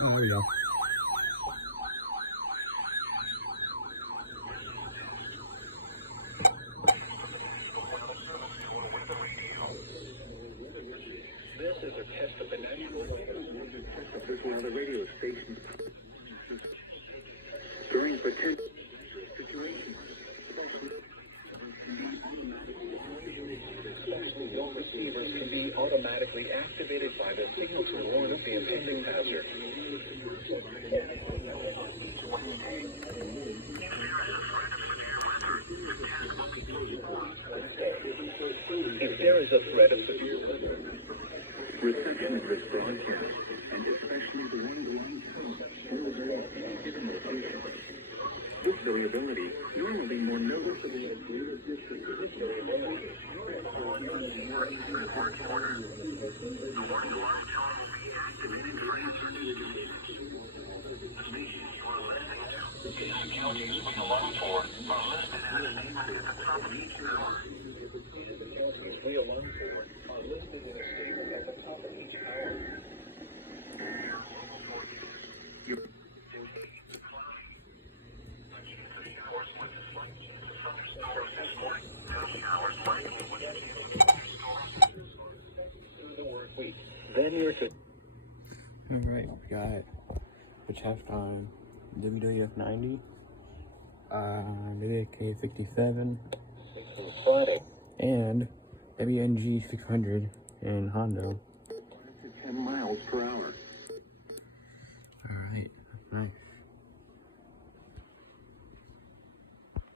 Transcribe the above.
There you go. This is a test of the natural other radio stations during potential situations. Your receivers can be automatically activated by the signal to warn of the impending hazard. If there is a threat of severe weather, reception of this broadcast, and especially the one given location, this variability normally more noticeable at greater distances. Then you're to Alright, we got the test on WWF 90, WK 67, Friday. and WNG 600 in Honda. 10 miles per hour.